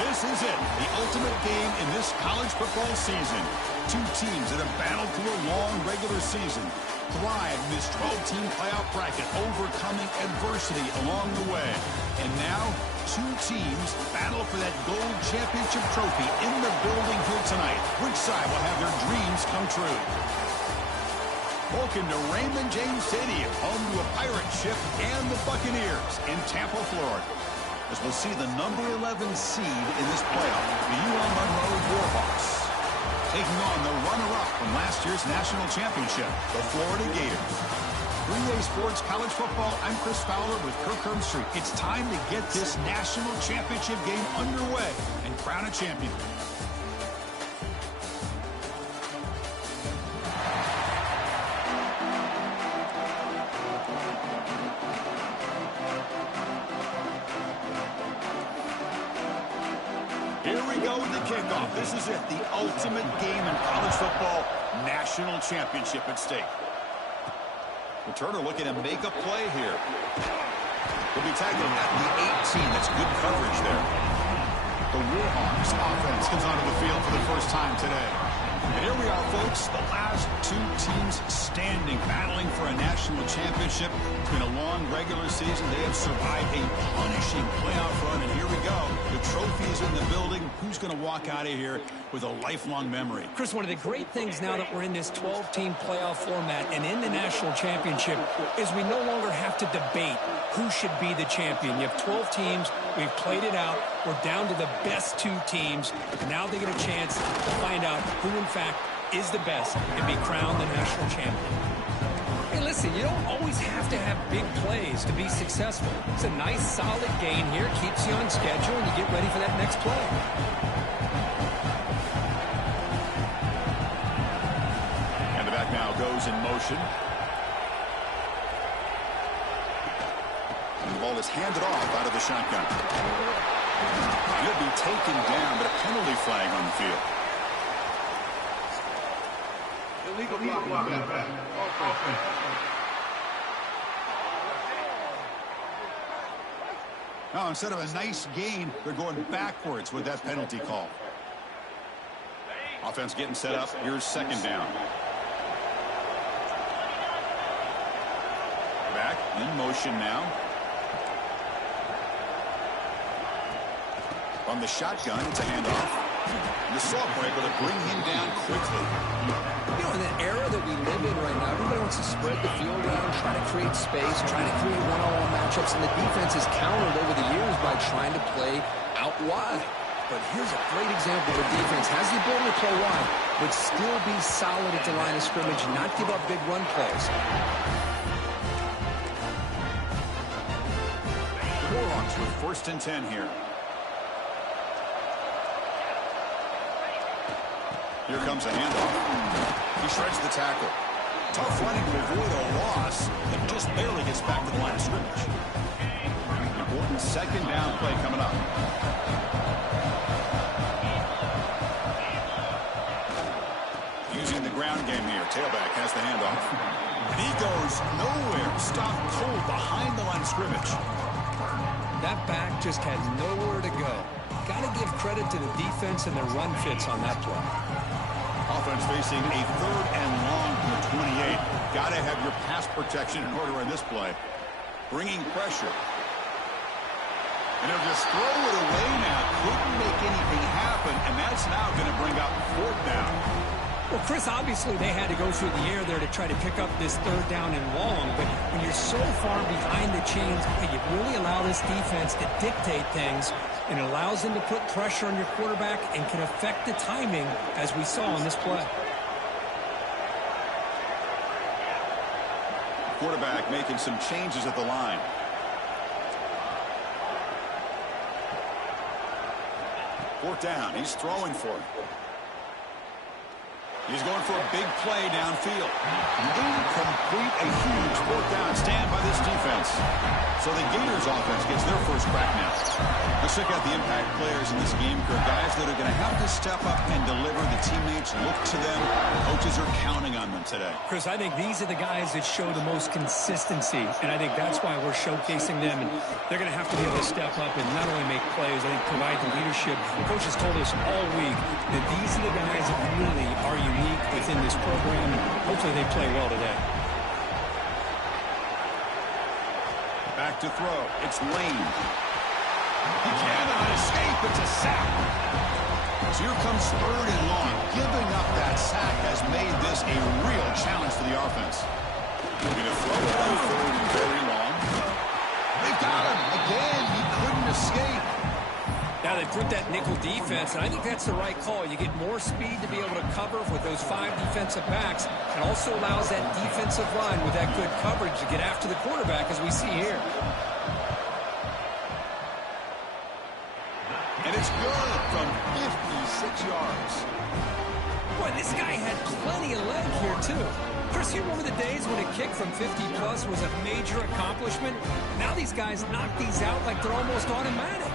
This is it, the ultimate game in this college football season. Two teams that have battled through a long regular season, thrive in this 12-team playoff bracket, overcoming adversity along the way. And now, two teams battle for that gold championship trophy in the building here tonight. Which side will have their dreams come true? Welcome to Raymond James Stadium, home to a pirate ship and the Buccaneers in Tampa, Florida. As we'll see the number 11 seed in this playoff, the ULM Warhawks, taking on the runner-up from last year's national championship, the Florida Gators. 3A Sports College Football, I'm Chris Fowler with Kirk Herbstreit. It's time to get this national championship game underway and crown a champion. Here we go with the kickoff. This is it, the ultimate game in college football, national championship at stake. Returner looking to make a play here. He'll be tagged at the 18. That's good coverage there. The Warhawks offense comes onto the field for the first time today. And here we are, folks, the last two teams standing, battling for a national championship. It's been a long regular season. They have survived a punishing playoff run, and here we go. The trophy is in the building. Who's going to walk out of here with a lifelong memory? Chris, one of the great things now that we're in this 12-team playoff format and in the national championship is we no longer have to debate who should be the champion. You have 12 teams. We've played it out. We're down to the best two teams. Now they get a chance to find out who, in fact, is the best and be crowned the national champion. Hey, listen, you don't always have to have big plays to be successful. It's a nice, solid gain here. Keeps you on schedule, and you get ready for that next play. And the back now goes in motion. And the ball is handed off out of the shotgun. He'll be taken down, but a penalty flag on the field. Illegal block. Now, instead of a nice gain, they're going backwards with that penalty call. Offense getting set up. Here's second down. Back in motion now. On the shotgun, it's a handoff. The sophomore able to bring him down quickly. You know, in the era that we live in right now, everybody wants to spread the field around, try to create space, try to create one-on-one matchups, and the defense has countered over the years by trying to play out wide. But here's a great example where defense has the ability to play wide, but still be solid at the line of scrimmage, not give up big run plays. Warhawks with 1st and 10 here. Here comes a handoff. He shreds the tackle. Tough running to avoid a loss, and just barely gets back to the line of scrimmage. Important second down play coming up. Using the ground game here. Tailback has the handoff. And he goes nowhere. Stopped cold behind the line of scrimmage. That back just had nowhere to go. Got to give credit to the defense and their run fits on that play. Offense facing a 3rd and long from the 28. Got to have your pass protection in order in this play. Bringing pressure. And they'll just throw it away now. Couldn't make anything happen, and that's now going to bring up 4th down. Well, Chris, obviously they had to go through the air there to try to pick up this 3rd down and long, but when you're so far behind the chains, you really allow this defense to dictate things, and it allows them to put pressure on your quarterback and can affect the timing, as we saw in this play. Quarterback making some changes at the line. Fourth down. He's throwing for it. He's going for a big play downfield. Incomplete, a huge fourth down stand by this defense. So the Gators offense gets their first crack now. Let's check out the impact players in this game, Kirk. Guys that are going to have to step up and deliver. The teammates look to them. Coaches are counting on them today. Chris, I think these are the guys that show the most consistency, and I think that's why we're showcasing them. And they're going to have to be able to step up and not only make plays, I think provide the leadership. The coaches told us all week that these are the guys that really are unique within this program, and hopefully they play well today. Back to throw. It's Lane. He cannot escape. It's a sack. So here comes 3rd and long. Giving up that sack has made this a real challenge for the offense. Going to throw it on 3rd and very long. They've got him. Again, he couldn't escape. Now they put that nickel defense, and I think that's the right call. You get more speed to be able to cover with those 5 defensive backs. It also allows that defensive line with that good coverage to get after the quarterback, as we see here. And it's good from 56 yards. Boy, this guy had plenty of leg here, too. Chris, you remember the days when a kick from 50-plus was a major accomplishment? Now these guys knock these out like they're almost automatic.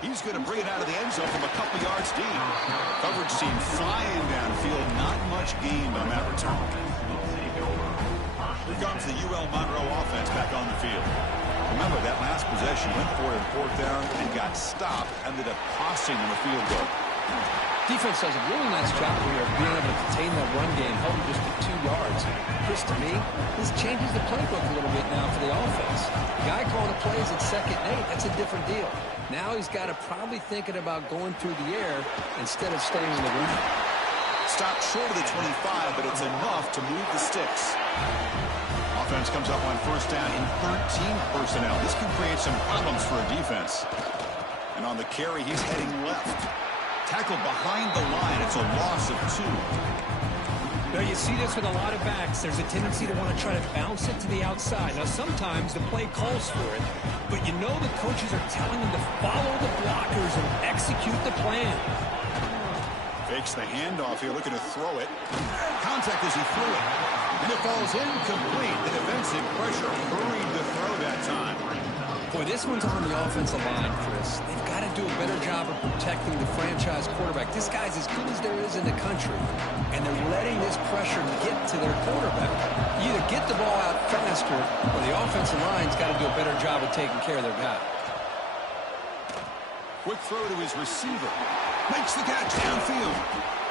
He's going to bring it out of the end zone from a couple yards deep. Coverage team flying downfield. Not much gained on that return. Here comes the UL Monroe offense back on the field. Remember, that last possession went for it 4th down and got stopped. Ended up costing them a field goal. Defense does a really nice job here of being able to contain that run game, held him just to 2 yards. Chris, to me, this changes the playbook a little bit now for the offense. The guy calling the plays at 2nd and 8, that's a different deal. Now he's got to probably thinking about going through the air instead of staying in the ground. Stopped short of the 25, but it's enough to move the sticks. Offense comes up on 1st down in 13 personnel. This can create some problems for a defense. And on the carry, he's heading left. Tackled behind the line. It's a loss of 2. Now, you see this with a lot of backs. There's a tendency to want to try to bounce it to the outside. Now, sometimes the play calls for it, but you know the coaches are telling them to follow the blockers and execute the plan. Fakes the handoff here, looking to throw it. Contact as he threw it. And it falls incomplete. The defensive pressure hurried the throw that time. Boy, this one's on the offensive line, Chris. They've got to do a better job of protecting the franchise quarterback. This guy's as good as there is in the country, and they're letting this pressure get to their quarterback. You either get the ball out faster, or the offensive line's got to do a better job of taking care of their guy. Quick throw to his receiver. Makes the catch downfield.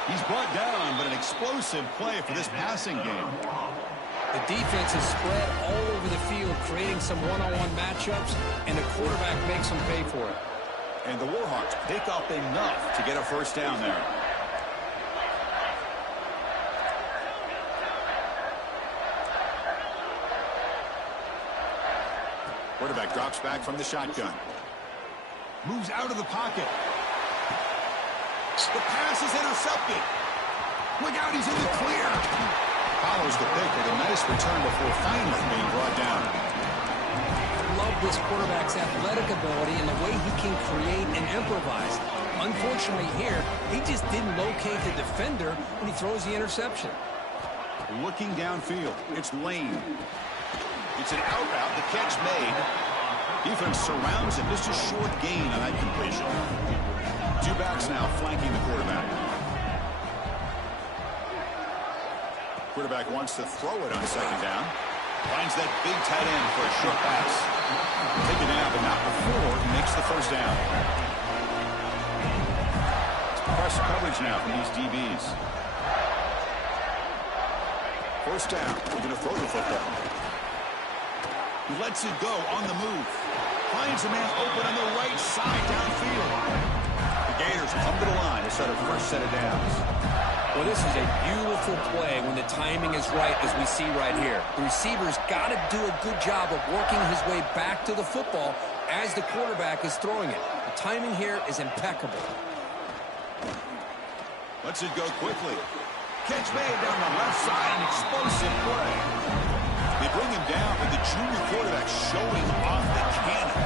He's brought down, but an explosive play for this passing game. The defense is spread all over the field, creating some one-on-one matchups, and the quarterback makes them pay for it. And the Warhawks pick up enough to get a 1st down there. Quarterback drops back from the shotgun. Moves out of the pocket. The pass is intercepted. Look out, he's in the clear. Follows the pick with a nice return before finally being brought down. Love this quarterback's athletic ability and the way he can create and improvise. Unfortunately here, he just didn't locate the defender when he throws the interception. Looking downfield, it's Lane. It's an out route, the catch made. Defense surrounds him, just a short gain on that completion. 2 backs now flanking the quarterback. Quarterback wants to throw it on 2nd down. Finds that big tight end for a short pass. Taken down, but not before he makes the 1st down. Press coverage now from these DBs. 1st down. We're going to throw the football. He lets it go on the move. Finds a man open on the right side downfield. The Gators come to the line to set a first set of downs. Well, this is a beautiful play when the timing is right, as we see right here. The receiver's got to do a good job of working his way back to the football as the quarterback is throwing it. The timing here is impeccable. Lets it go quickly. Catch made down the left side, an explosive play. They bring him down, but the junior quarterback showing off the cannon.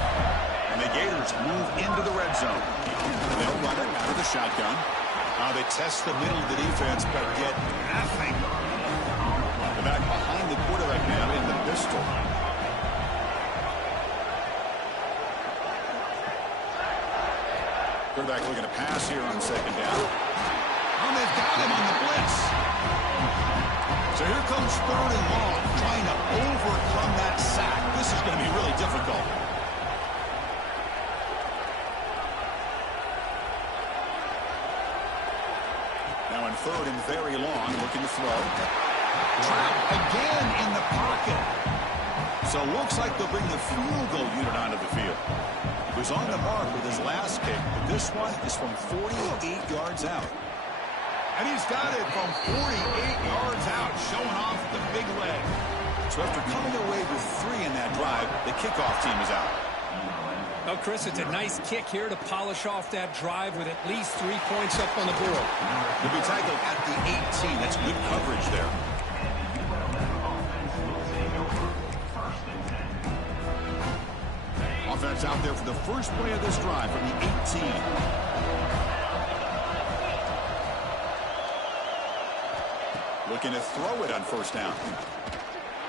And And the Gators move into the red zone. They'll run it out of the shotgun. They test the middle of the defense, but get nothing. They're back behind the quarterback now in the pistol. Quarterback looking to pass here on second down. And they've got him on the blitz. So here comes third and long, trying to overcome that sack. This is going to be really difficult. Now in third and very long, looking to throw. Trapped again in the pocket. So looks like they'll bring the field goal unit onto the field. He was on the mark with his last kick, but this one is from 48 yards out. And he's got it from 48 yards out, showing off the big leg. So after coming away with 3 in that drive, the kickoff team is out. Well, Chris, it's a nice kick here to polish off that drive with at least 3 points up on the board. He'll be tackled at the 18. That's good coverage there. Offense out there for the first play of this drive from the 18. Looking to throw it on first down.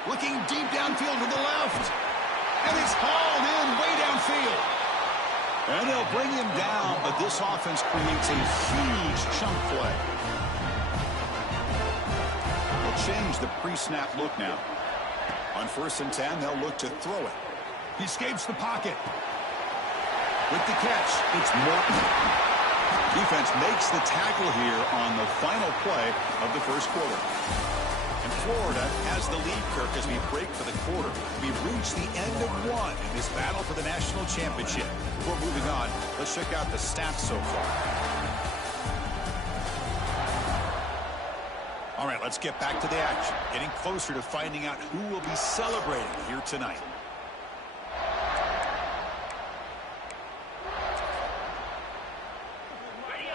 Looking deep downfield to the left. And it's hauled in way downfield. And they'll bring him down, but this offense creates a huge chunk play. They'll change the pre-snap look now. On first and 10, they'll look to throw it. He escapes the pocket. With the catch, it's Morton. Defense makes the tackle here on the final play of the first quarter. And Florida has the lead, Kirk, as we break for the quarter. We've reached the end of one in this battle for the national championship. Before moving on, let's check out the stats so far. All right, let's get back to the action. Getting closer to finding out who will be celebrating here tonight.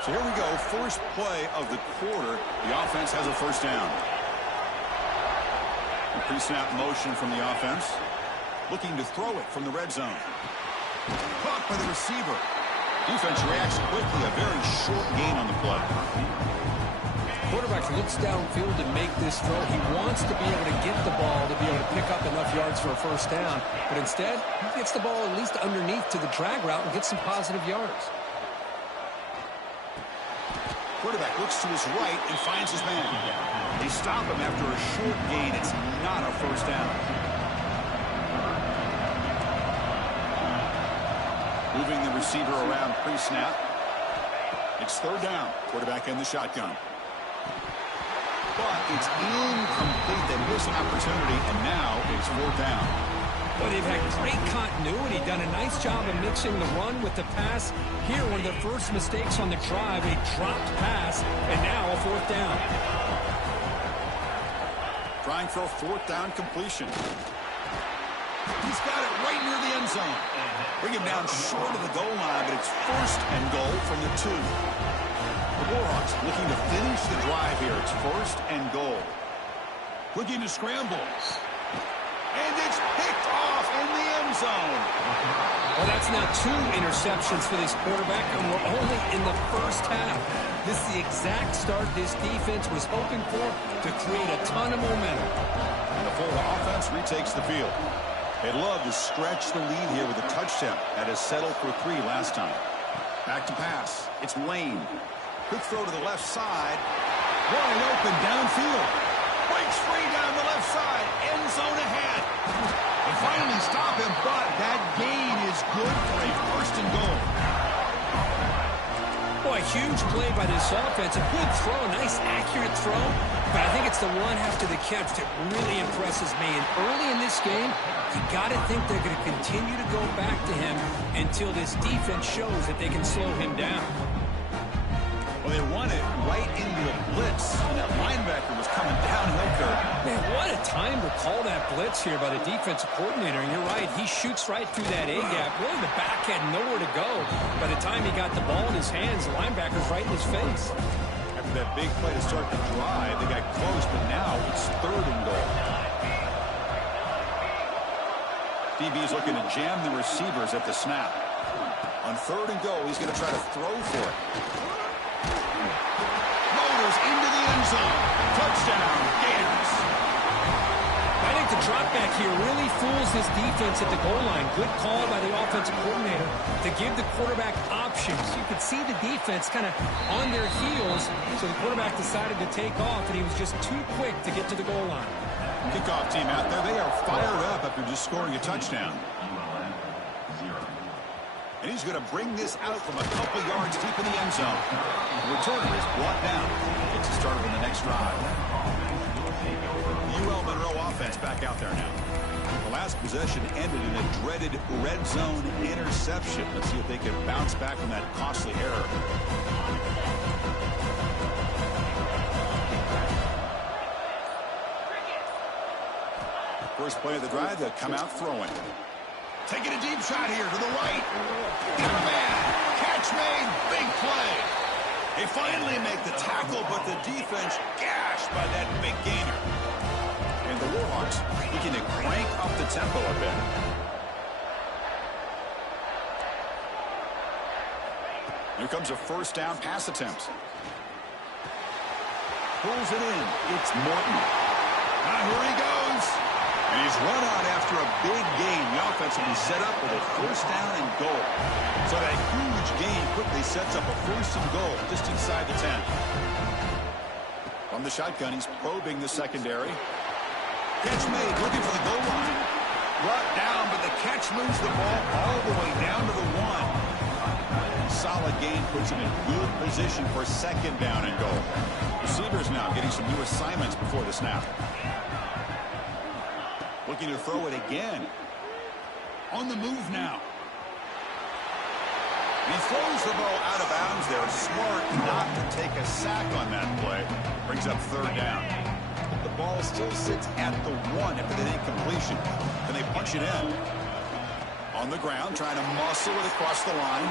So here we go, first play of the quarter. The offense has a first down. Pre-snap motion from the offense. Looking to throw it from the red zone. Caught by the receiver. Defense reacts quickly, a very short gain on the play. Quarterback looks downfield to make this throw. He wants to be able to get the ball to be able to pick up enough yards for a first down. But instead, he gets the ball at least underneath to the drag route and gets some positive yards. Quarterback looks to his right and finds his man. They stop him after a short gain. It's not a first down. Moving the receiver around pre-snap. It's third down. Quarterback in the shotgun. But it's incomplete. They miss an opportunity, and now it's fourth down. But they've had great continuity, done a nice job of mixing the run with the pass. Here, one of the first mistakes on the drive, a dropped pass, and now a fourth down. Trying for a fourth down completion. He's got it right near the end zone. Bring him down short of the goal line, but it's first and goal from the 2. The Warhawks looking to finish the drive here. It's first and goal. Looking to scramble. And it's picked off in the end zone. Well, that's now 2 interceptions for this quarterback, and we're only in the first half. This is the exact start this defense was hoping for to create a ton of momentum. And the Florida offense retakes the field. They'd love to stretch the lead here with a touchdown that has settled for 3 last time. Back to pass. It's Lane. Quick throw to the left side. Wide open downfield. Breaks free down the left side. End zone ahead. They finally stop him, but that gain is good for a first and goal. Boy, huge play by this offense. A good throw, a nice accurate throw. But I think it's the one after the catch that really impresses me. And early in this game, you got to think they're going to continue to go back to him until this defense shows that they can slow him down. Well, they run it right into a blitz, and that linebacker was coming downhill there. Man, what a time to call that blitz here by the defensive coordinator. And you're right, he shoots right through that A-gap. Really, the back had nowhere to go. By the time he got the ball in his hands, the linebacker's right in his face. After that big play to start the drive, they got close, but now it's third and goal. DB's looking to jam the receivers at the snap. On 3rd and goal, he's going to try to throw for it. Motors into the end zone. Touchdown, Gators. I think the drop back here really fools this defense at the goal line. Good call by the offensive coordinator to give the quarterback options. You could see the defense kind of on their heels, so the quarterback decided to take off, and he was just too quick to get to the goal line. Kickoff team out there. They are fired up after just scoring a touchdown. And he's going to bring this out from a couple yards deep in the end zone. The returner is brought down. Gets us started on the next drive. UL Monroe offense back out there now. The last possession ended in a dreaded red zone interception. Let's see if they can bounce back from that costly error. First play of the drive, they'll come out throwing. Taking a deep shot here to the right. Got a man. Catch made. Big play. They finally make the tackle, but the defense gashed by that big gainer. And the Warhawks looking to crank up the tempo a bit. Here comes a first down pass attempt. Pulls it in. It's Morton. Here he goes. And he's run out after a big gain. The offense will be set up with a first down and goal. So that huge gain quickly sets up a first and goal just inside the 10. From the shotgun, he's probing the secondary. Catch made, looking for the goal line. Brought down, but the catch moves the ball all the way down to the 1. Solid gain puts him in good position for second down and goal. Receivers now getting some new assignments before the snap. Looking to throw it again. On the move now. He throws the ball out of bounds there. Smart not to take a sack on that play. Brings up 3rd down. The ball still sits at the 1 after the incompletion. Can they punch it in? On the ground, trying to muscle it across the line.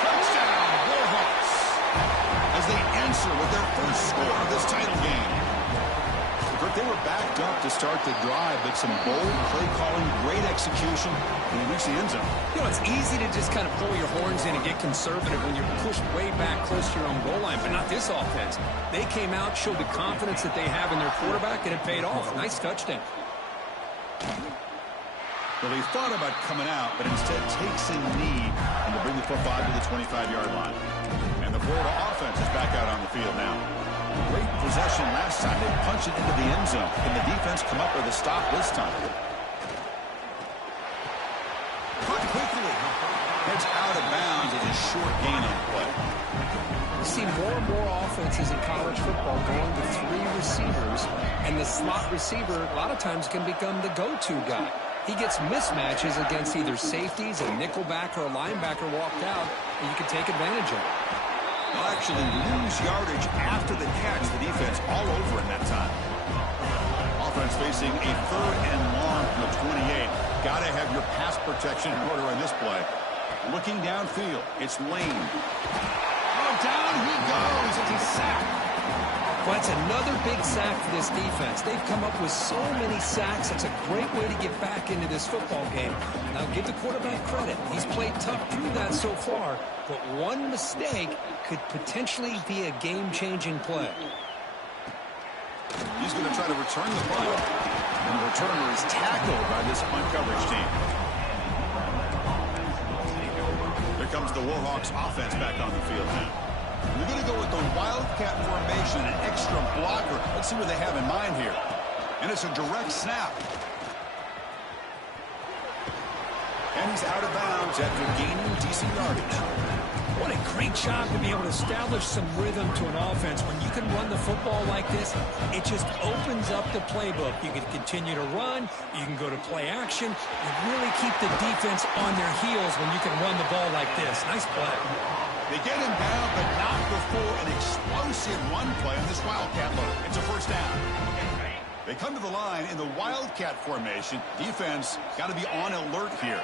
Touchdown, Warhawks. As they answer with their first score of this title game. They were backed up to start the drive, but some bold play calling, great execution, and they reached the end zone. You know, it's easy to just kind of pull your horns in and get conservative when you're pushed way back close to your own goal line, but not this offense. They came out, showed the confidence that they have in their quarterback, and it paid off. Nice touchdown. Well, he thought about coming out, but instead takes a knee and will bring the football to the 25-yard line. And the Florida offense is back out on the field now. Great possession last time. They punched it into the end zone. Can the defense come up with a stop this time? Caught quickly. Heads out of bounds as a short gain on the play. We see more and more offenses in college football going to 3 receivers, and the slot receiver a lot of times can become the go-to guy. He gets mismatches against either safeties, a nickelback, or a linebacker walked out, and you can take advantage of it. They'll actually lose yardage after the catch. The defense all over in that time. Offense facing a 3rd and long from the 28. Got to have your pass protection in order on this play. Looking downfield, it's Lane. Oh, down he goes. It's a sack. Well, that's another big sack for this defense. They've come up with so many sacks. It's a great way to get back into this football game. Now, give the quarterback credit. He's played tough through that so far, but one mistake could potentially be a game-changing play. He's going to try to return the punt. And the returner is tackled by this punt coverage team. Here comes the Warhawks offense back on the field now. We're going to go with the Wildcat formation, an extra blocker. Let's see what they have in mind here. And it's a direct snap. And he's out of bounds after gaining decent yardage. What a great job to be able to establish some rhythm to an offense. When you can run the football like this, it just opens up the playbook. You can continue to run. You can go to play action. You really keep the defense on their heels when you can run the ball like this. Nice play. They get him down, but not before an explosive run play on this Wildcat look. It's a first down. They come to the line in the Wildcat formation. Defense got to be on alert here.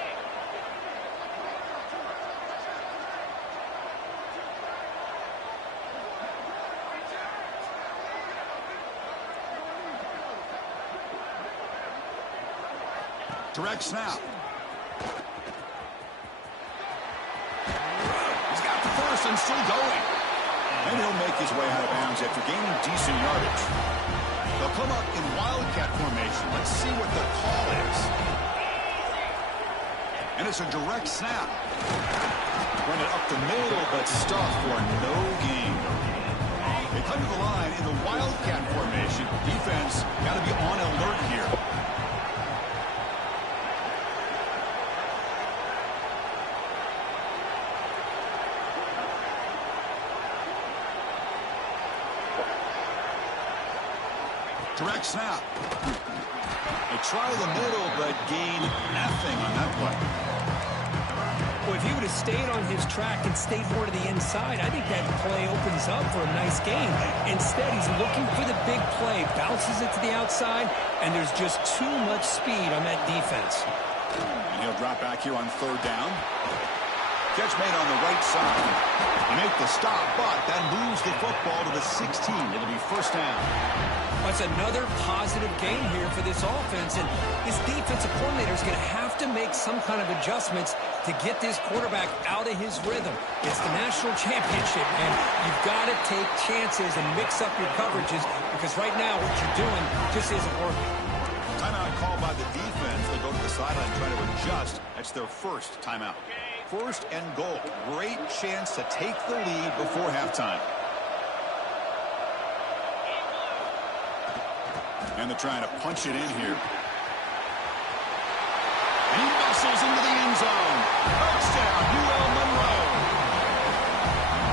Direct snap. and still going. And he'll make his way out of bounds after gaining decent yardage. They'll come up in wildcat formation. Let's see what the call is. And it's a direct snap. Run it up the middle, but stuffed for no gain. They come to the line in the wildcat formation. Defense got to be on alert here. Direct snap. They try the middle, but gain nothing on that play. Well, if he would have stayed on his track and stayed more to the inside, I think that play opens up for a nice gain. Instead, he's looking for the big play, bounces it to the outside, and there's just too much speed on that defense. And he'll drop back here on third down. Catch made on the right side. They make the stop, but that moves the football to the 16. It'll be first down. That's another positive gain here for this offense, and this defensive coordinator is going to have to make some kind of adjustments to get this quarterback out of his rhythm. It's the national championship, and you've got to take chances and mix up your coverages, because right now what you're doing just isn't working. Timeout called by the defense. They go to the sideline and try to adjust. That's their first timeout. First and goal. Great chance to take the lead before halftime. And they're trying to punch it in here. And he muscles into the end zone. Touchdown, ULM.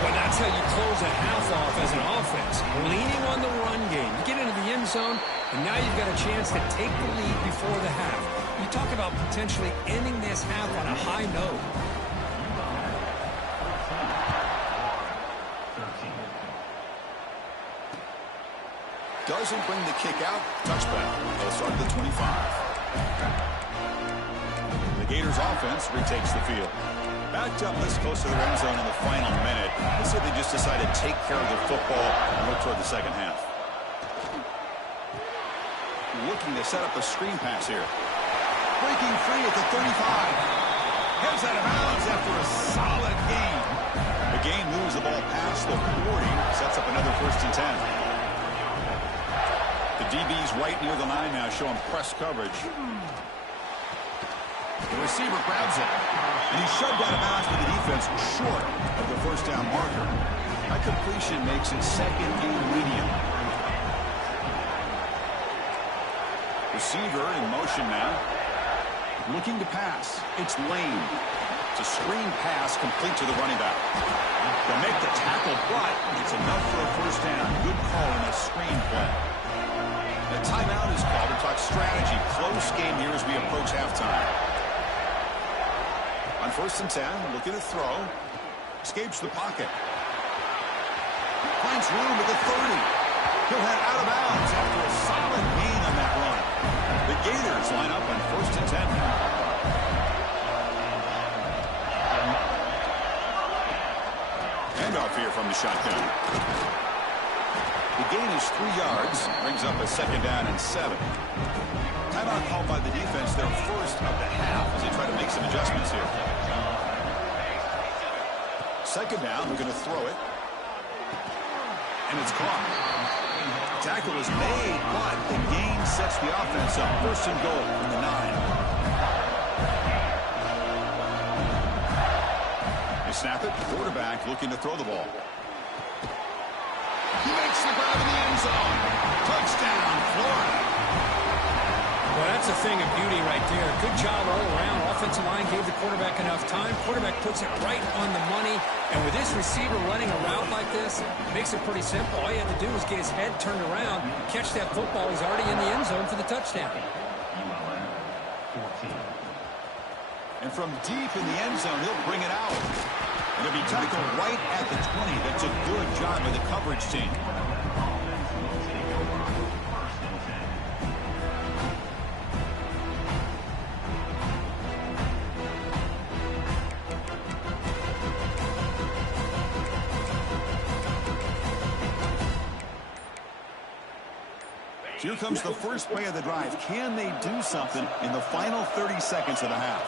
Well, that's how you close a half off as an offense. Leaning on the run game. You get into the end zone, and now you've got a chance to take the lead before the half. You talk about potentially ending this half on a high note. Doesn't bring the kick out. Touchback. They'll start at the 25. The Gators offense retakes the field. Backed up this close to the end zone in the final minute. Let's say they just decided to take care of the football and look toward the second half. Looking to set up a screen pass here. Breaking free at the 35. Heads out of bounds after a solid gain. The gain moves the ball past the 40. Sets up another first and 10. The DB's right near the line now, showing press coverage. The receiver grabs it, and he's shoved out of bounds with the defense short of the first down marker. That completion makes it second and medium. Receiver in motion now. Looking to pass. It's Lane. It's a screen pass complete to the running back. They'll make the tackle, but it's enough for a first down. Good call in a screen play. The timeout is called to talk strategy. Close game here as we approach halftime. On first and 10, looking to throw. Escapes the pocket. Finds room at the 30. He'll head out of bounds after a solid gain on that run. The Gators line up on first and 10 now. Handoff here from the shotgun. The gain is 3 yards, brings up a second down and 7. Timeout called by the defense, their first of the half, as they try to make some adjustments here. Second down, we're going to throw it. And it's caught. Tackle is made, but the gain sets the offense up. First and goal from the 9. They snap it, quarterback looking to throw the ball. He makes the grab in the end zone. Touchdown, Florida. Well, that's a thing of beauty right there. Good job all around. Offensive line gave the quarterback enough time. Quarterback puts it right on the money. And with this receiver running a route like this, it makes it pretty simple. All you have to do is get his head turned around, catch that football. He's already in the end zone for the touchdown. And from deep in the end zone, he'll bring it out. It'll be tackled right at the 20. That's a good job by the coverage team. Here comes the first play of the drive. Can they do something in the final 30 seconds of the half?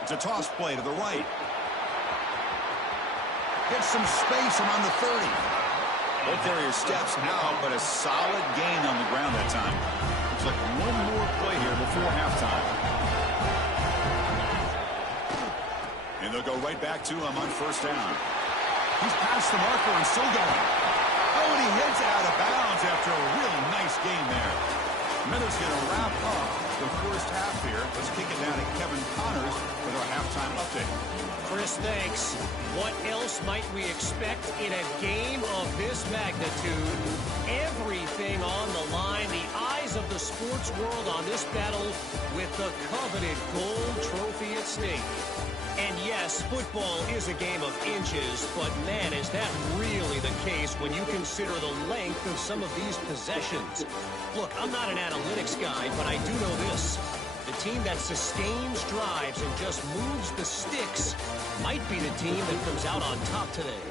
It's a toss play to the right. Gets some space around the 30. Ball carrier steps out, but a solid gain on the ground that time. Looks like one more play here before halftime. And they'll go right back to him on first down. He's past the marker and still going. Oh, and he heads out of bounds after a really nice game there. Miller's going to wrap up the first half here. Let's kick it down to Kevin Connors with our halftime update. Chris, thanks. What else might we expect in a game of this magnitude? Everything on the line. The eyes of the sports world on this battle with the coveted gold trophy at stake. And yes, football is a game of inches, but man, is that really the case when you consider the length of some of these possessions. Look, I'm not an analytics guy, but I do know this. The team that sustains drives and just moves the sticks might be the team that comes out on top today.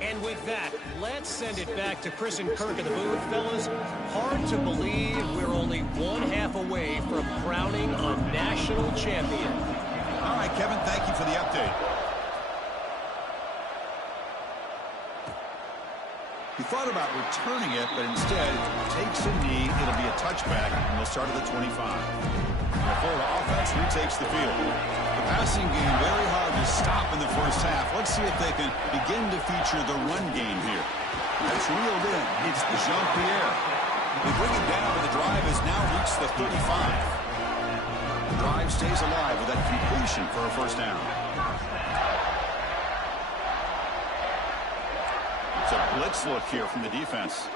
And with that, let's send it back to Chris and Kirk in the booth. Fellas, hard to believe we're only one half away from crowning a national champion. All right, Kevin, thank you for the update. He thought about returning it, but instead takes a knee. It'll be a touchback, and they'll start at the 25. The Florida offense retakes the field. The passing game very hard to stop in the first half. Let's see if they can begin to feature the run game here. That's reeled in. It's the Jean-Pierre. They bring it down, but the drive has now reached the 35. The drive stays alive with that completion for a first down. It's a blitz look here from the defense.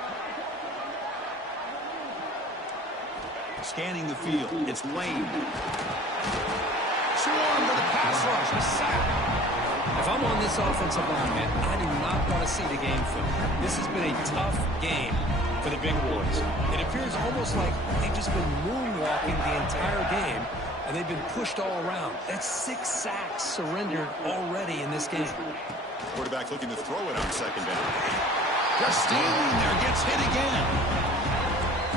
Scanning the field. It's Lane. Swarm with a pass rush. A sack. If I'm on this offensive line, man, I do not want to see the game film. This has been a tough game for the big boys. It appears almost like they've just been moonwalking the entire game, and they've been pushed all around. That's 6 sacks surrendered already in this game. Quarterback looking to throw it on second down. Just standing there, gets hit again.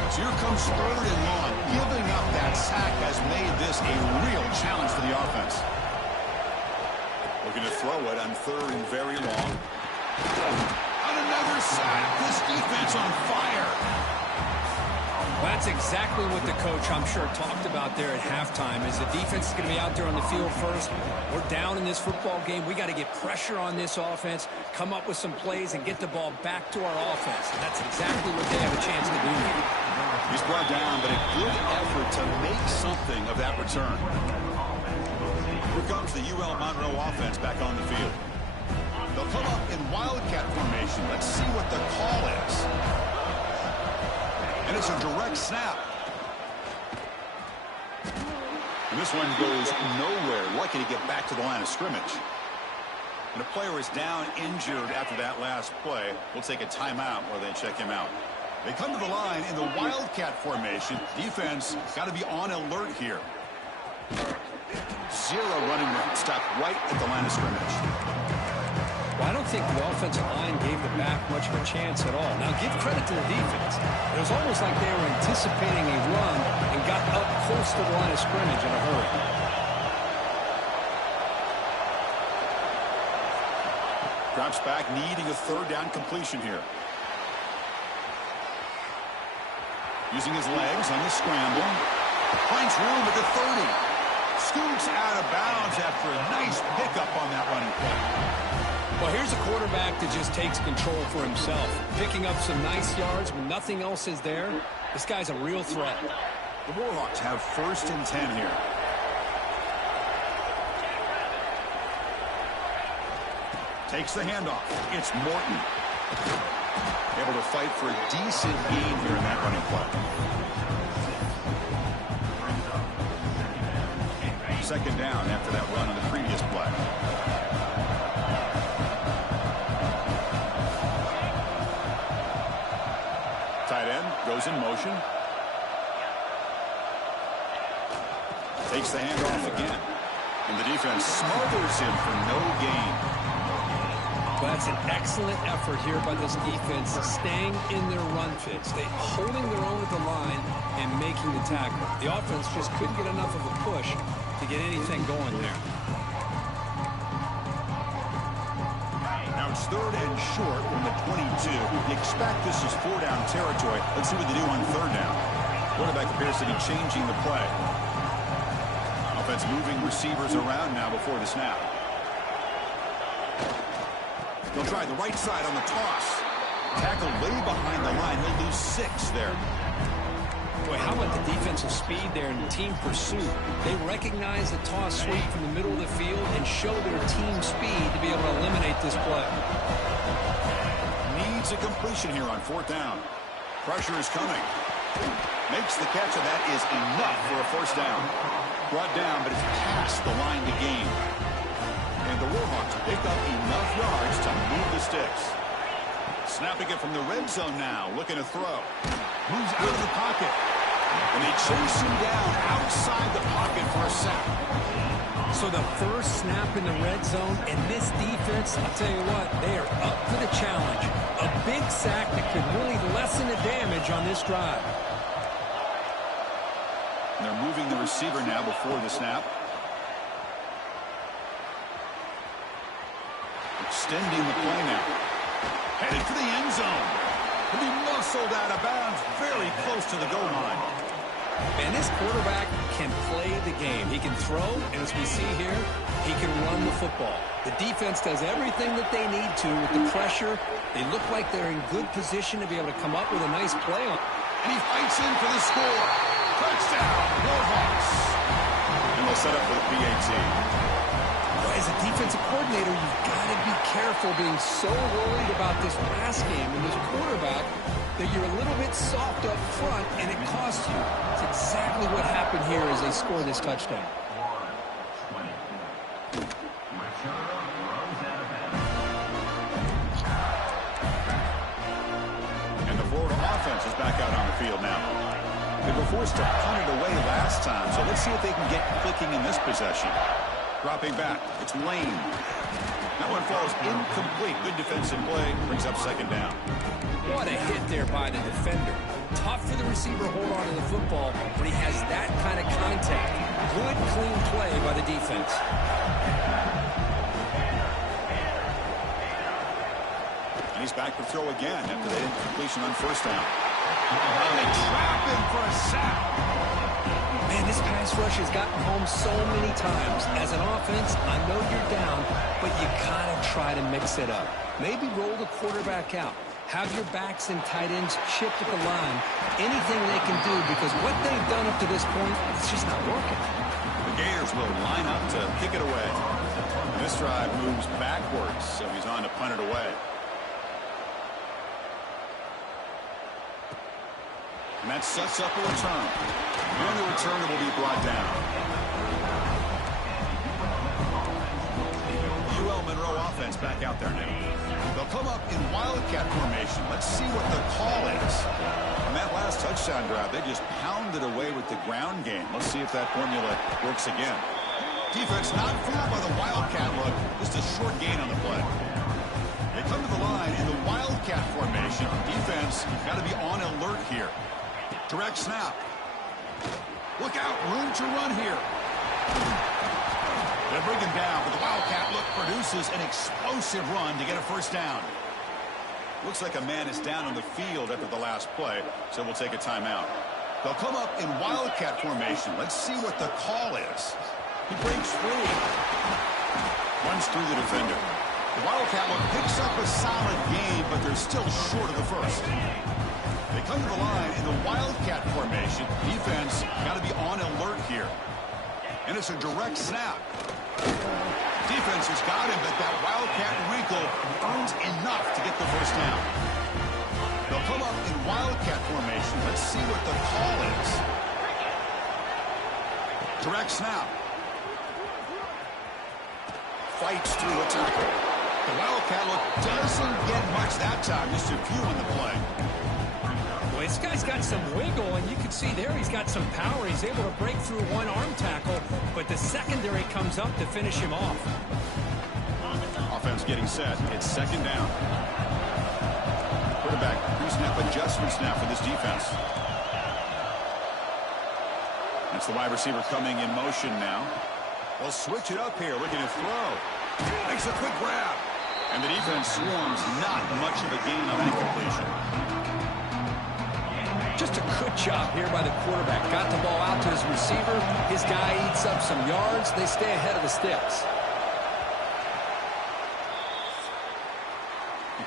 So here comes 3rd and long. Giving up that sack has made this a real challenge for the offense. Looking to throw it on 3rd and very long. On another sack. This defense on fire. Well, that's exactly what the coach, I'm sure, talked about there at halftime, is the defense is going to be out there on the field first. We're down in this football game. We got to get pressure on this offense, come up with some plays, and get the ball back to our offense. And that's exactly what they have a chance to do here. He's brought down, but a good effort to make something of that return. Here comes the UL Monroe offense back on the field. They'll come up in wildcat formation. Let's see what the call is. And it's a direct snap. And this one goes nowhere. Lucky to get back to the line of scrimmage. And a player is down injured after that last play. We'll take a timeout while they check him out. They come to the line in the wildcat formation. Defense got to be on alert here. 0 running room. Stop right at the line of scrimmage. Well, I don't think the offensive line gave the back much of a chance at all. Now, give credit to the defense. It was almost like they were anticipating a run and got up close to the line of scrimmage in a hurry. Drops back, needing a 3rd down completion here. Using his legs on the scramble. Finds room at the 30. Scoots out of bounds after a nice pickup on that running play. Well, here's a quarterback that just takes control for himself. Picking up some nice yards when nothing else is there. This guy's a real threat. The Warhawks have 1st and 10 here. Takes the handoff. It's Morton. Able to fight for a decent gain here in that running play. 2nd down after that run on the previous play. Tight end goes in motion. Takes the handoff again. And the defense smothers him for no gain. Well, that's an excellent effort here by this defense, staying in their run fits. They holding their own at the line and making the tackle. The offense just couldn't get enough of a push to get anything going there. Now it's 3rd and short from the 22. You expect this is 4-down territory. Let's see what they do on 3rd down. Quarterback appears to be changing the play. Offense moving receivers around now before the snap. They'll try the right side on the toss. Tackled way behind the line. He'll lose 6 there. Boy, how about the defensive speed there and team pursuit? They recognize the toss sweep from the middle of the field and show their team speed to be able to eliminate this play. Needs a completion here on 4th down. Pressure is coming. Makes the catch, and that is enough for a 1st down. Brought down, but it's past the line to gain. And the Warhawks pick up enough yards to move the sticks. Snapping it from the red zone now, looking to throw. Moves out of the pocket. And they chase him down outside the pocket for a sack. So the first snap in the red zone, and this defense, I'll tell you what, they are up for the challenge. A big sack that could really lessen the damage on this drive. And they're moving the receiver now before the snap. Extending the play now. Headed for the end zone. He'll be muscled out of bounds very close to the goal line. Man, this quarterback can play the game. He can throw, and as we see here, he can run the football. The defense does everything that they need to with the pressure. They look like they're in good position to be able to come up with a nice play on. And he fights in for the score. Touchdown, Warhawks. And they'll set up for the PAT. As a defensive coordinator, you've got to be careful being so worried about this pass game and this quarterback that you're a little bit soft up front, and it costs you. It's exactly what happened here as they score this touchdown. And the Florida offense is back out on the field now. They were forced to punt it away last time, so let's see if they can get clicking in this possession. Dropping back, it's Lane. That one falls incomplete. Good defensive play, brings up 2nd down. What a hit there by the defender. Tough for the receiver to hold on to the football when he has that kind of contact. Good, clean play by the defense. And he's back to throw again after the incompletion on 1st down. And they trap him for a sack. Man, this pass rush has gotten home so many times. As an offense, I know you're down, but you gotta try to mix it up. Maybe roll the quarterback out. Have your backs and tight ends chipped at the line. Anything they can do, because what they've done up to this point, it's just not working. The Gators will line up to kick it away. And this drive moves backwards, so he's on to punt it away. And that sets up a return. And the return will be brought down. UL Monroe offense back out there now. They'll come up in Wildcat formation. Let's see what the call is. On that last touchdown drive, they just pounded away with the ground game. Let's see if that formula works again. Defense not fooled by the Wildcat look. Just a short gain on the play. They come to the line in the Wildcat formation. Defense got to be on alert here. Direct snap. Look out, room to run here. They bring him down, but the Wildcat look produces an explosive run to get a 1st down. Looks like a man is down on the field after the last play, so we'll take a timeout. They'll come up in Wildcat formation. Let's see what the call is. He breaks free. Runs through the defender. The Wildcat look picks up a solid gain, but they're still short of the 1st. They come to the line in the Wildcat formation. Defense got to be on alert here. And it's a direct snap. Defense has got him, but that Wildcat wrinkle earns enough to get the 1st down. They'll come up in Wildcat formation. Let's see what the call is. Direct snap. Fights through a tackle. The Wildcat look doesn't get much that time. Just a few on the play. Boy, this guy's got some wiggle, and you can see there he's got some power. He's able to break through one arm tackle, but the secondary comes up to finish him off. Offense getting set. It's 2nd down. Quarterback pre-snap adjustments now for this defense. That's the wide receiver coming in motion now. They'll switch it up here, looking to throw. Makes a quick grab. And the defense swarms, not much of a gain on that completion. Just a good job here by the quarterback. Got the ball out to his receiver. His guy eats up some yards. They stay ahead of the sticks.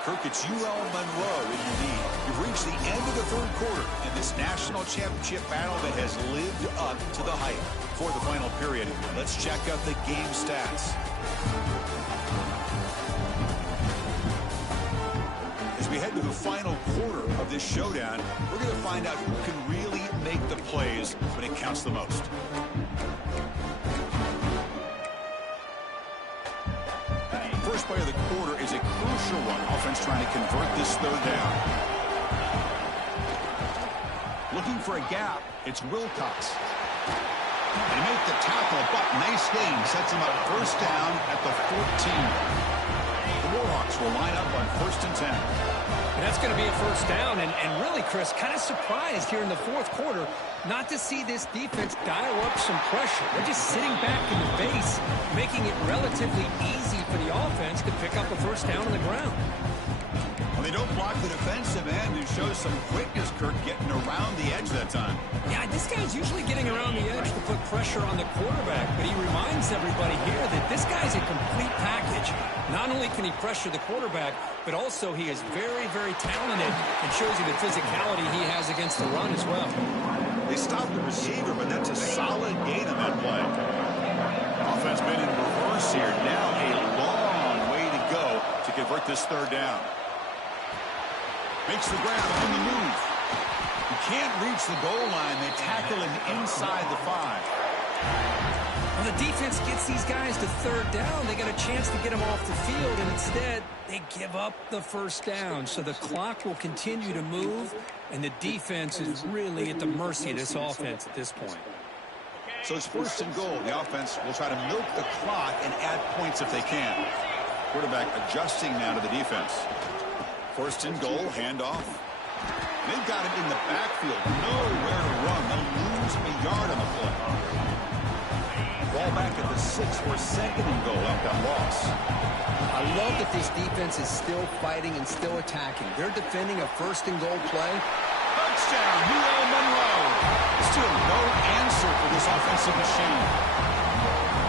Kirk, it's UL Monroe in the lead. You've reached the end of the third quarter in this national championship battle that has lived up to the hype. For the final period, let's check out the game stats. As we head to the final quarter of this showdown, we're going to find out who can really make the plays when it counts the most. First play of the quarter is a crucial one. Offense trying to convert this third down. Looking for a gap, it's Wilcox. They make the tackle, but nice gain. Sets him up first down at the 14. The Warhawks will line up on 1st and 10. And that's going to be a first down. And really, Chris, kind of surprised here in the fourth quarter not to see this defense dial up some pressure. They're just sitting back in the base, making it relatively easy for the offense to pick up a first down on the ground. Well, they don't block the defensive end and show some quickness, Kirk, getting around the edge that time. Yeah, this guy's usually getting around the edge to put pressure on the quarterback, but he reminds everybody here that this guy's a complete package. Not only can he pressure the quarterback, but also he is very, very talented and shows you the physicality he has against the run as well. They stopped the receiver, but that's a solid gain on that play. Offense been in reverse here. Now a long way to go to convert this third down. Makes the grab on the move. He can't reach the goal line. They tackle him inside the 5. Well, the defense gets these guys to third down. They got a chance to get them off the field, and instead they give up the first down. So the clock will continue to move, and the defense is really at the mercy of this offense at this point. So it's 1st and goal. The offense will try to milk the clock and add points if they can. Quarterback adjusting now to the defense. 1st and goal, handoff. They've got him in the backfield. Nowhere to run. They'll lose a yard on the play. Ball back at the 6 for 2nd and goal after that loss. I love that this defense is still fighting and still attacking. They're defending a 1st and goal play. Touchdown, UL Monroe. Still no answer for this offensive machine.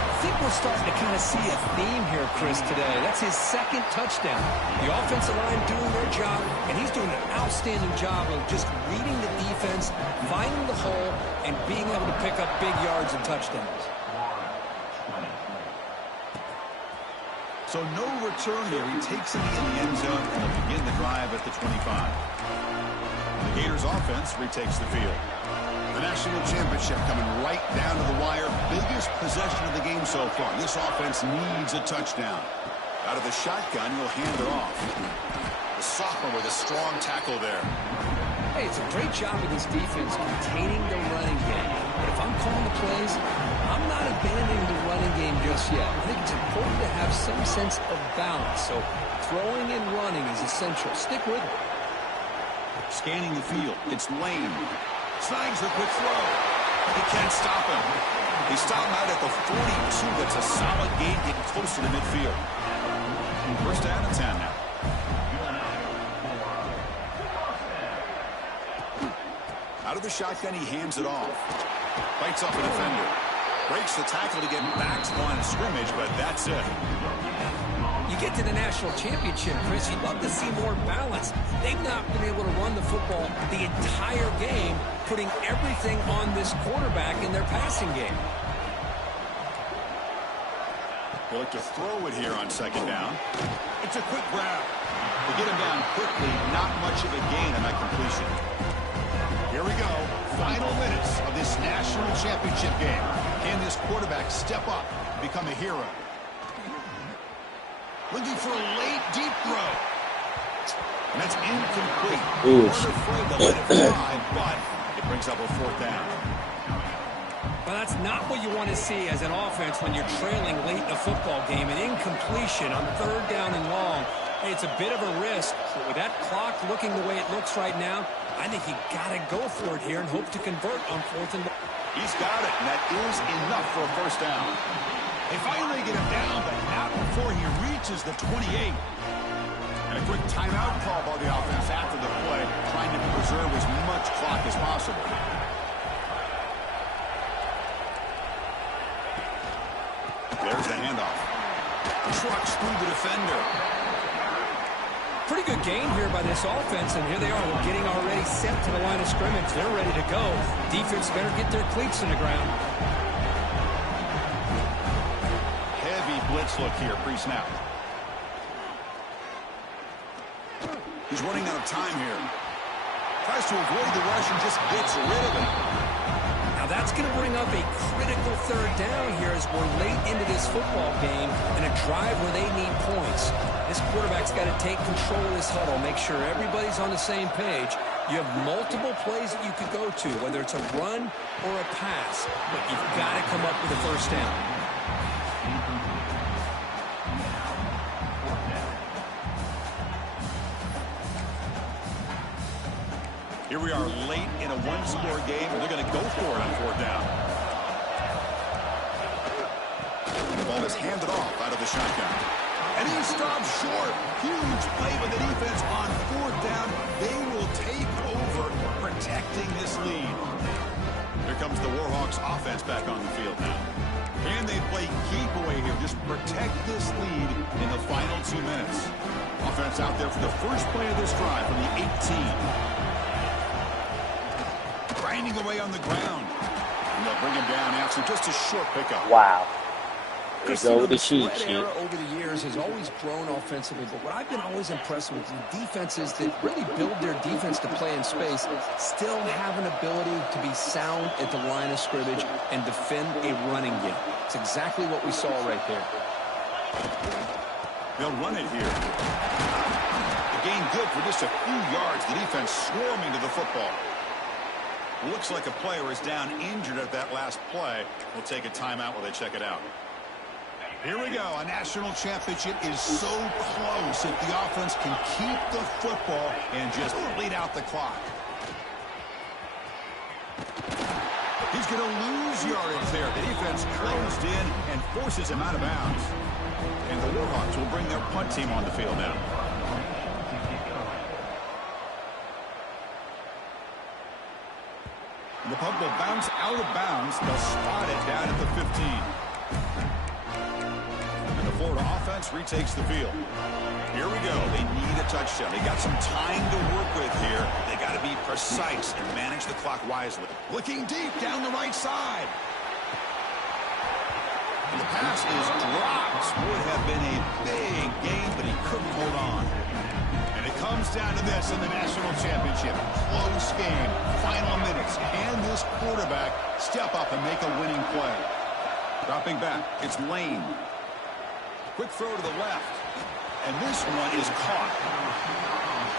I think we're starting to kind of see a theme here, Chris, today. That's his 2nd touchdown. The offensive line doing their job, and he's doing an outstanding job of just reading the defense, finding the hole, and being able to pick up big yards and touchdowns. So no return here. He takes it in the end zone and will begin the drive at the 25. The Gators offense retakes the field. The national championship coming right down to the wire. Biggest possession of the game so far. This offense needs a touchdown. Out of the shotgun, he'll hand it off. The sophomore with a strong tackle there. Hey, it's a great job of this defense containing the running game. But if I'm calling the plays, I'm not abandoning the running game just yet. I think it's important to have some sense of balance. So throwing and running is essential. Stick with it. Scanning the field. It's Lane. Snags the quick throw. He can't stop him. He stopped him out at the 42. That's a solid gain getting close to the midfield. 1st down and 10 now. Out of the shotgun, he hands it off. Bites off a defender. Breaks the tackle to get back to the line of scrimmage, but that's it. You get to the national championship, Chris, you'd love to see more balance. They've not been able to run the football the entire game, putting everything on this quarterback in their passing game. They look to throw it here on 2nd down. It's a quick grab. They get him down quickly, not much of a gain on that completion. Here we go. Final minutes of this national championship game. Can this quarterback step up and become a hero? Looking for a late, deep throw. And that's incomplete. We're afraid to let it fly, but it brings up a 4th down. Well, that's not what you want to see as an offense when you're trailing late in a football game. An incompletion on 3rd down and long. Hey, it's a bit of a risk, but with that clock looking the way it looks right now, I think you got to go for it here and hope to convert on 4th and... He's got it, and that is enough for a 1st down. They finally get him down, but not before he reaches the 28. And a quick timeout call by the offense after the play, trying to preserve as much clock as possible. There's the handoff. Trucks through the defender. Pretty good game here by this offense, and here they are. We're getting already set to the line of scrimmage. They're ready to go. Defense better get their cleats in the ground. Heavy blitz look here, pre-snap. He's running out of time here. Tries to avoid the rush and just gets rid of it. Now that's going to bring up a critical third down here as we're late into this football game and a drive where they need points. This quarterback's got to take control of this huddle, make sure everybody's on the same page. You have multiple plays that you could go to, whether it's a run or a pass, but you've got to come up with a first down. Here we are late in a one-score game, and they're going to go for it on fourth down. The ball is handed off out of the shotgun. And he stops short. Huge play by the defense on fourth down. They will take over protecting this lead. Here comes the Warhawks offense back on the field now. Can they play keep away here? Just protect this lead in the final 2 minutes. Offense out there for the first play of this drive from the 18. Grinding away on the ground. And they'll bring him down after just a short pickup. Wow. They Chris, go with the the cheat spread sheet. era over the years has always grown offensively, but what I've been always impressed with is the defenses that really build their defense to play in space still have an ability to be sound at the line of scrimmage and defend a running game. It's exactly what we saw right there. They'll run it here. The gain good for just a few yards. The defense swarming to the football. Looks like a player is down injured at that last play. We'll take a timeout while they check it out. Here we go. A national championship is so close if the offense can keep the football and just bleed out the clock. He's going to lose yardage there. The defense closed in and forces him out of bounds. And the Warhawks will bring their punt team on the field now. The punt will bounce out of bounds. They'll spot it down at the 15. And the Florida offense retakes the field. Here we go. They need a touchdown. They got some time to work with here. They got to be precise and manage the clock wisely. Looking deep down the right side. And the pass is dropped. Would have been a big gain, but he couldn't hold on. And it comes down to this in the national championship. Close game. Final minutes. Can this quarterback step up and make a winning play? Dropping back. It's Lane. Quick throw to the left. And this one is caught.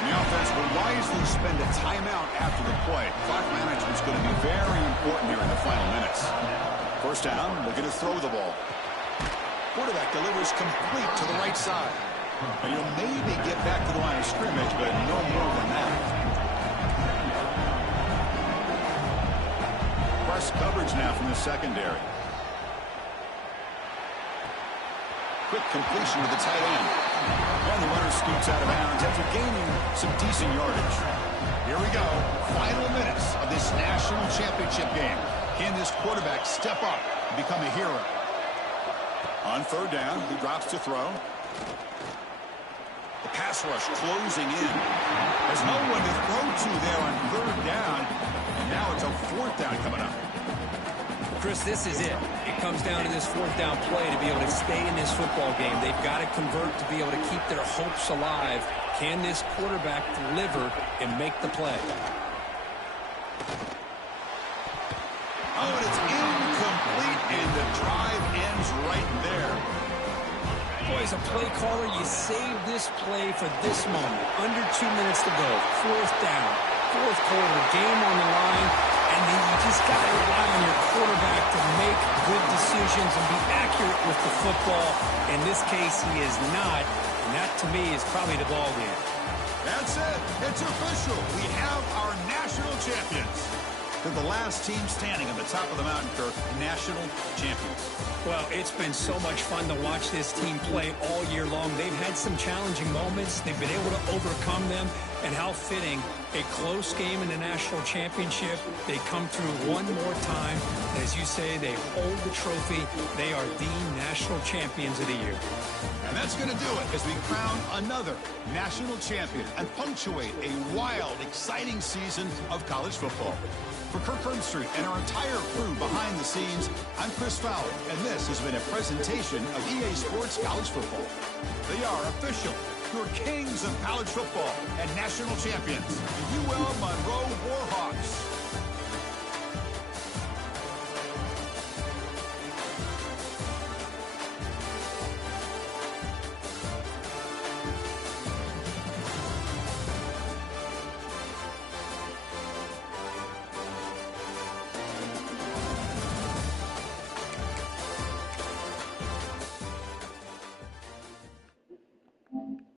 And the offense will wisely spend a timeout after the play. Clock management is going to be very important here in the final minutes. First down, looking to throw the ball. Quarterback delivers complete to the right side. And you'll maybe get back to the line of scrimmage, but no more than that. Press coverage now from the secondary. Quick completion to the tight end. And the runner scoots out of bounds after gaining some decent yardage. Here we go. Final minutes of this national championship game. Can this quarterback step up and become a hero? On third down, he drops to throw. The pass rush closing in. There's no one to throw to there on third down. And now it's a fourth down coming up. Chris, this is it. It comes down to this fourth down play to be able to stay in this football game. They've got to convert to be able to keep their hopes alive. Can this quarterback deliver and make the play? Oh, and it's incomplete, and the drive ends right there. Boy, as a play caller, you save this play for this moment. Under 2 minutes to go. Fourth down. Fourth quarter. Game on the line. And then you just got to rely on your quarterback to make good decisions and be accurate with the football. In this case, he is not. And that, to me, is probably the ball game. That's it. It's official. We have our national champions. to the last team standing on the top of the mountain, Kirk, national champions. Well, it's been so much fun to watch this team play all year long. They've had some challenging moments. They've been able to overcome them. And how fitting, a close game in the national championship. They come through one more time. And as you say, they hold the trophy. They are the national champions of the year. And that's going to do it as we crown another national champion and punctuate a wild, exciting season of college football. For Kirk Herbstreit and our entire crew behind the scenes, I'm Chris Fowler, and this has been a presentation of EA Sports College Football. They are official, your kings of college football and national champions, the UL Monroe Warhawks.